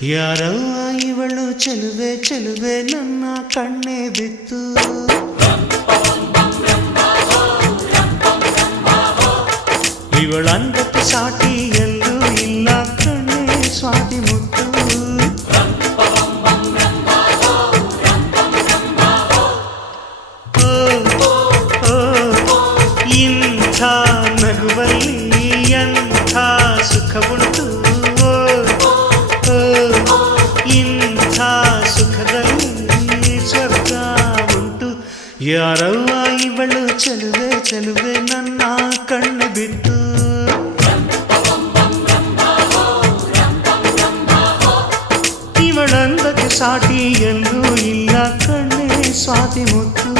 ಯಾರವ್ವ ಇವಳು ಚೆಲುವೆ ಚೆಲುವೆ ನನ್ನ ಕಣ್ಣೆ ಬಿತ್ತು ಇವಳಂದಕ್ಕೆ ಸಾಟಿ ಎಲ್ಲೂ ಇಲ್ಲ ಕಣ್ಣೆ ಸ್ವಾತಿ ಮುತ್ತು ಇಂಥ ನಗುವಲ್ಲಿ ಎಂಥ ಸುಖವುಂಟು ಇಂಥ ಸುಖದಲ್ಲಿ ಸ್ವರ್ಗ ಉಂಟು ಯಾರವ್ವ ಇವಳು ಚೆಲುವೆ ಚೆಲುವೆ ನನ್ನ ಕಣ್ಣು ಬಿಟ್ಟು ಇವಳಂದಕ್ಕೆ ಸಾಟಿ ಎಲ್ಲೂ ಇಲ್ಲ ಕಣ್ಣೆ ಸ್ವಾತಿ ಮುತ್ತು